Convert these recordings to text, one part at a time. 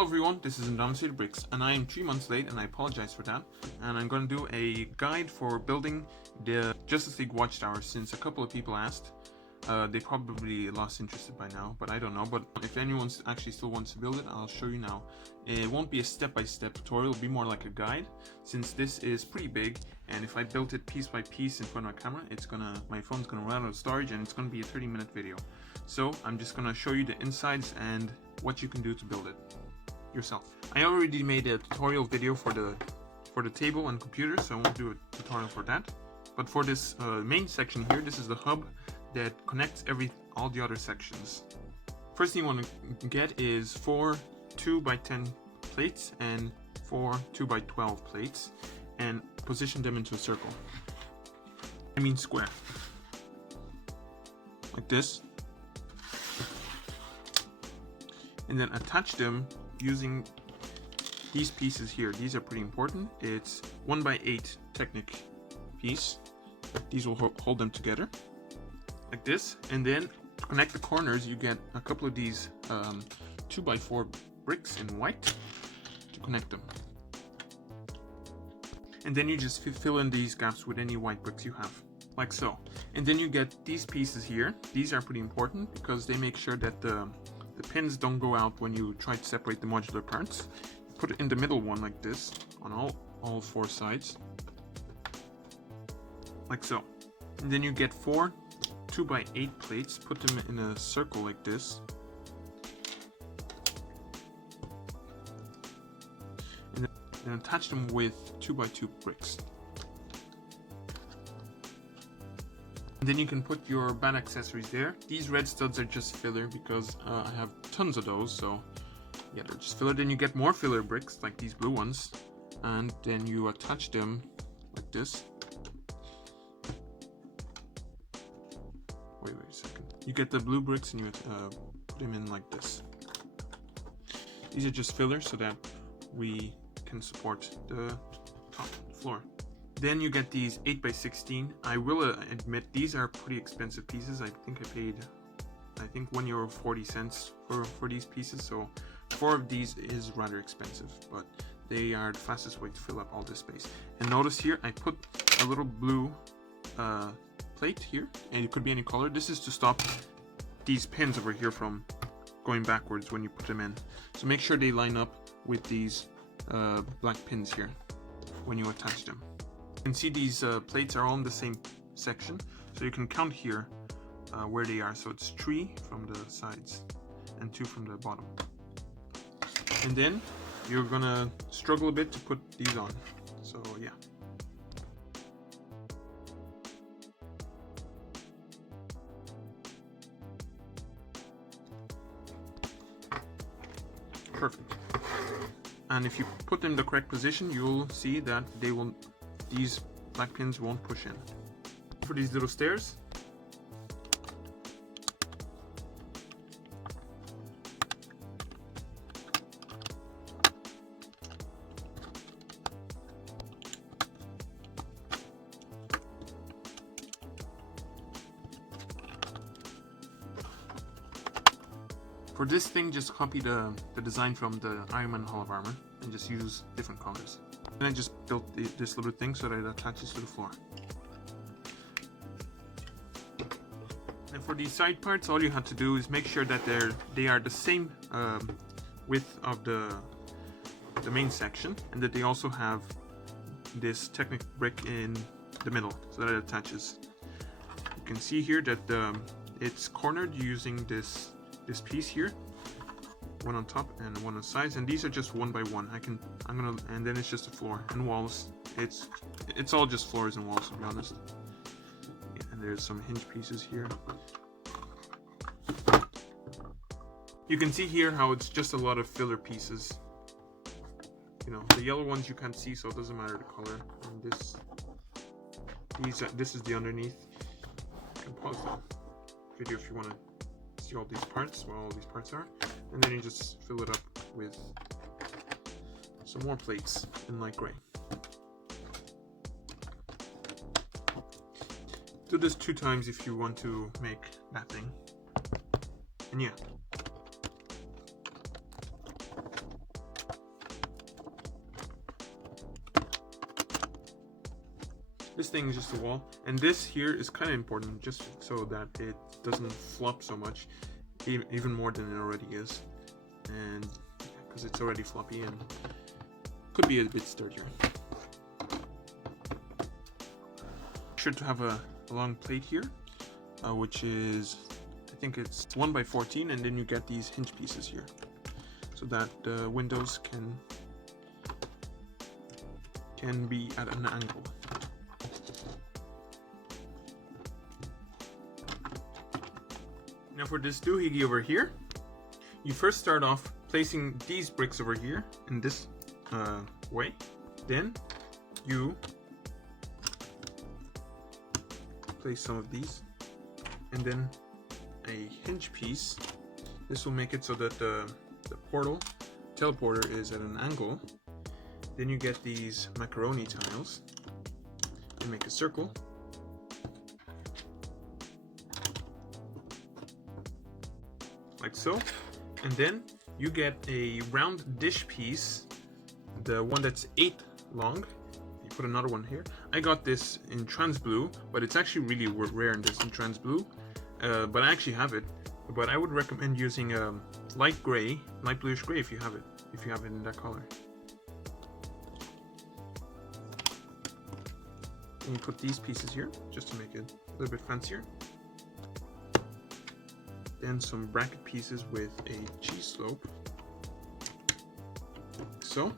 Hello everyone, this is Indomitable Bricks, and I am 3 months late, and I apologize for that. And I'm going to do a guide for building the Justice League watchtower, since a couple of people asked. They probably lost interest by now, but I don't know. But if anyone actually still wants to build it, I'll show you now. It won't be a step-by-step tutorial, it'll be more like a guide, since this is pretty big. And if I built it piece by piece in front of my camera, my phone's gonna run out of storage, and it's gonna be a 30-minute video. So I'm just gonna show you the insides and what you can do to build it yourself. I already made a tutorial video for the table and computer, so I won't do a tutorial for that. But for this main section here, this is the hub that connects all the other sections. First thing you want to get is 4 2x10 plates and 4 2x12 plates, and position them into a circle. I mean square, like this, and then attach them using these pieces here. These are pretty important. It's 1x8 Technic piece. These will hold them together like this, and then to connect the corners you get a couple of these 2x4 bricks in white to connect them, and then you just fill in these gaps with any white bricks you have, like so. And then you get these pieces here. These are pretty important because they make sure that the pins don't go out when you try to separate the modular parts. Put it in the middle one like this on all 4 sides, like so. And then you get 4 2x8 plates, put them in a circle like this, and then attach them with 2x2 bricks. And then you can put your bat accessories there. These red studs are just filler because I have tons of those, so yeah, they're just filler. Then you get more filler bricks like these blue ones, and then you attach them like this. Wait a second. You get the blue bricks and you put them in like this. These are just filler so that we can support the top floor. Then you get these 8x16. I will admit these are pretty expensive pieces. I think I paid €1.40 for these pieces, so 4 of these is rather expensive, but they are the fastest way to fill up all this space. And notice here I put a little blue plate here, and it could be any color. This is to stop these pins over here from going backwards when you put them in. So make sure they line up with these black pins here when you attach them. You can see these plates are all in the same section, so you can count here where they are. So it's 3 from the sides and 2 from the bottom. And then you're gonna struggle a bit to put these on. So yeah. Perfect. And if you put them in the correct position, you'll see that these black pins won't push in. For these little stairs, for this thing, just copy the design from the Iron Man Hall of Armor and just use different colors. And I just built this little thing so that it attaches to the floor. And for these side parts, all you have to do is make sure that they are the same width of the main section, and that they also have this Technic brick in the middle so that it attaches. You can see here that it's cornered using this piece here, one on top and one on the sides, and these are just 1x1. And then it's just the floor and walls. It's all just floors and walls, to be honest. Yeah, and there's some hinge pieces here. You can see here how it's just a lot of filler pieces. You know, the yellow ones you can't see, so it doesn't matter the color. And this is the underneath. You can pause the video if you want to see all these parts, where all these parts are, and then you just fill it up with some more plates in light gray. Do this 2 times if you want to make that thing. And yeah. This thing is just a wall, and this here is kind of important just so that it doesn't flop so much, even more than it already is, and because it's already floppy and could be a bit sturdier. Sure to have a long plate here, which is, I think it's 1 by 14, and then you get these hinge pieces here, so that the windows can be at an angle. Now for this doohickey over here, you first start off placing these bricks over here in this way. Then you place some of these, and then a hinge piece. This will make it so that the teleporter is at an angle. Then you get these macaroni tiles and make a circle. Like so. And then you get a round dish piece, the one that's 8 long. You put another one here. I got this in trans blue, but it's actually really rare in this in trans blue. But I actually have it. But I would recommend using light bluish gray if you have it in that color. And you put these pieces here just to make it a little bit fancier. Then some bracket pieces with a cheese slope, like so.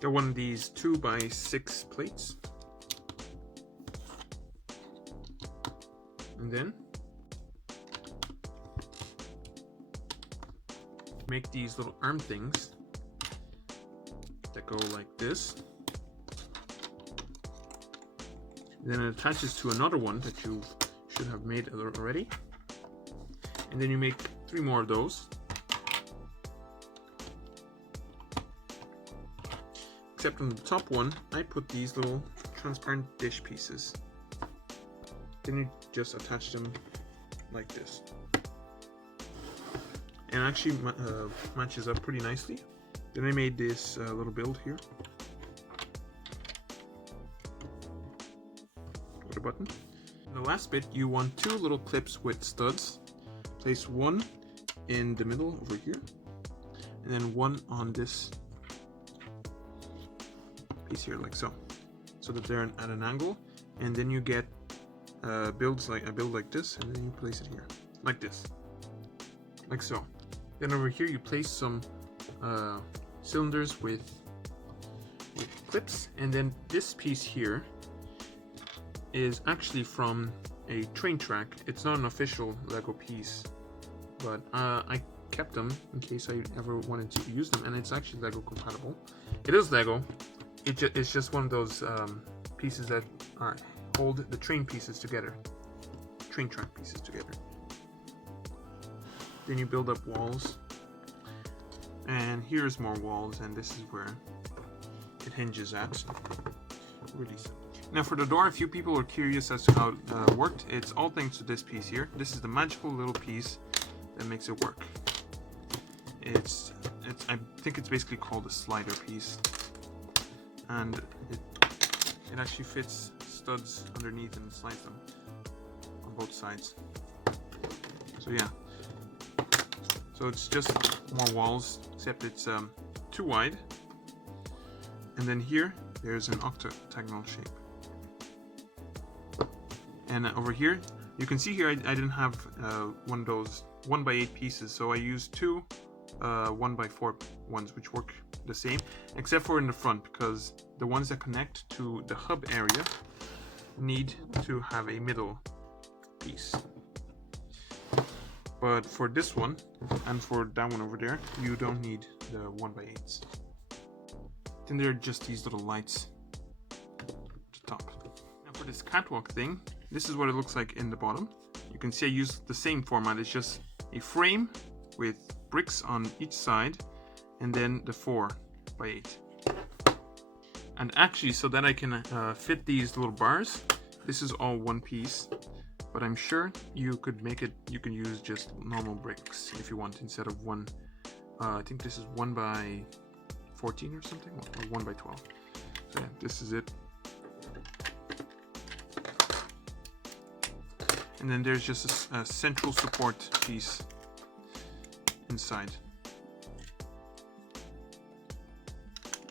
Get one of these 2 by 6 plates, and then make these little arm things that go like this. Then it attaches to another one that you should have made already, and then you make 3 more of those. Except on the top one, I put these little transparent dish pieces. Then you just attach them like this, and actually matches up pretty nicely. Then I made this little build here with a button. The last bit, you want 2 little clips with studs. Place one in the middle over here, and then one on this piece here, like so, so that they're at an angle. And then you get a build like this, and then you place it here, like this, like so. Then over here you place some cylinders with clips, and then this piece here is actually from a train track. It's not an official Lego piece, but I kept them in case I ever wanted to use them, and it's actually Lego compatible. It is Lego. It's just one of those pieces that hold the train pieces together, train track pieces together. Then you build up walls, and here's more walls, and this is where it hinges at. Release it. Now for the door, a few people are curious as to how it worked. It's all thanks to this piece here. This is the magical little piece that makes it work. I think it's basically called a slider piece, and it actually fits studs underneath and slides them on both sides. So yeah, so it's just more walls, except it's too wide. And then here there's an octagonal shape. And over here, you can see here I didn't have one of those 1 by 8 pieces, so I used 2 1 by 4 ones, which work the same, except for in the front, because the ones that connect to the hub area need to have a middle piece. But for this one, and for that one over there, you don't need the 1 by 8s. Then there are just these little lights at the top. Now for this catwalk thing, this is what it looks like in the bottom. You can see I used the same format. It's just a frame with bricks on each side, and then the 4 by 8. And actually, so that I can fit these little bars, this is all one piece. But I'm sure you could make it, you can use just normal bricks if you want, instead of one. I think this is 1 by 14 or something, or 1 by 12. So yeah, this is it. And then there's just a central support piece inside.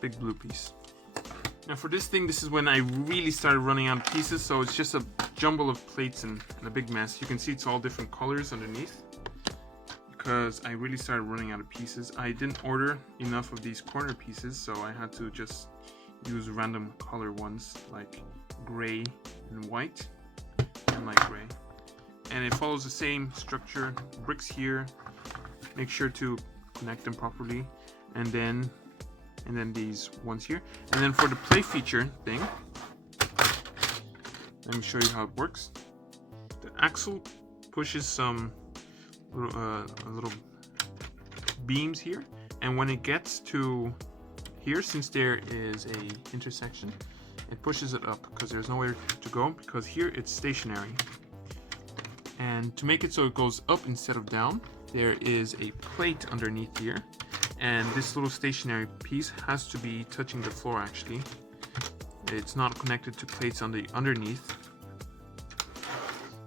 Big blue piece. Now for this thing, this is when I really started running out of pieces, so it's just a jumble of plates and a big mess. You can see it's all different colors underneath because I really started running out of pieces. I didn't order enough of these corner pieces, so I had to just use random color ones like gray and white and light gray. And it follows the same structure. Bricks here, make sure to connect them properly, and then these ones here. And then for the play feature thing, let me show you how it works. The axle pushes some little beams here, and when it gets to here, since there is a intersection, it pushes it up because there's nowhere to go, because here it's stationary. And to make it so it goes up instead of down, there is a plate underneath here, and this little stationary piece has to be touching the floor actually. It's not connected to plates on the underneath,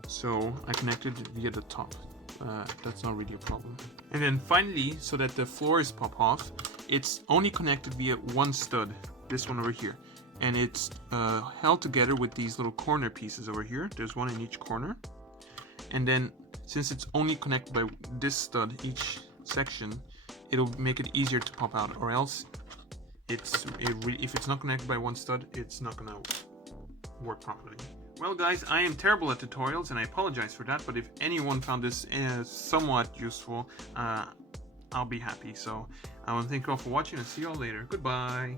so I connected it via the top. That's not really a problem. And then finally, so that the floors pop off, it's only connected via one stud, this one over here, and it's held together with these little corner pieces over here. There's one in each corner. And then since it's only connected by this stud each section, it'll make it easier to pop out, or else if it's not connected by one stud, it's not gonna work properly. Well guys, I am terrible at tutorials and I apologize for that, but if anyone found this somewhat useful, I'll be happy. So I want to thank you all for watching and see you all later. Goodbye.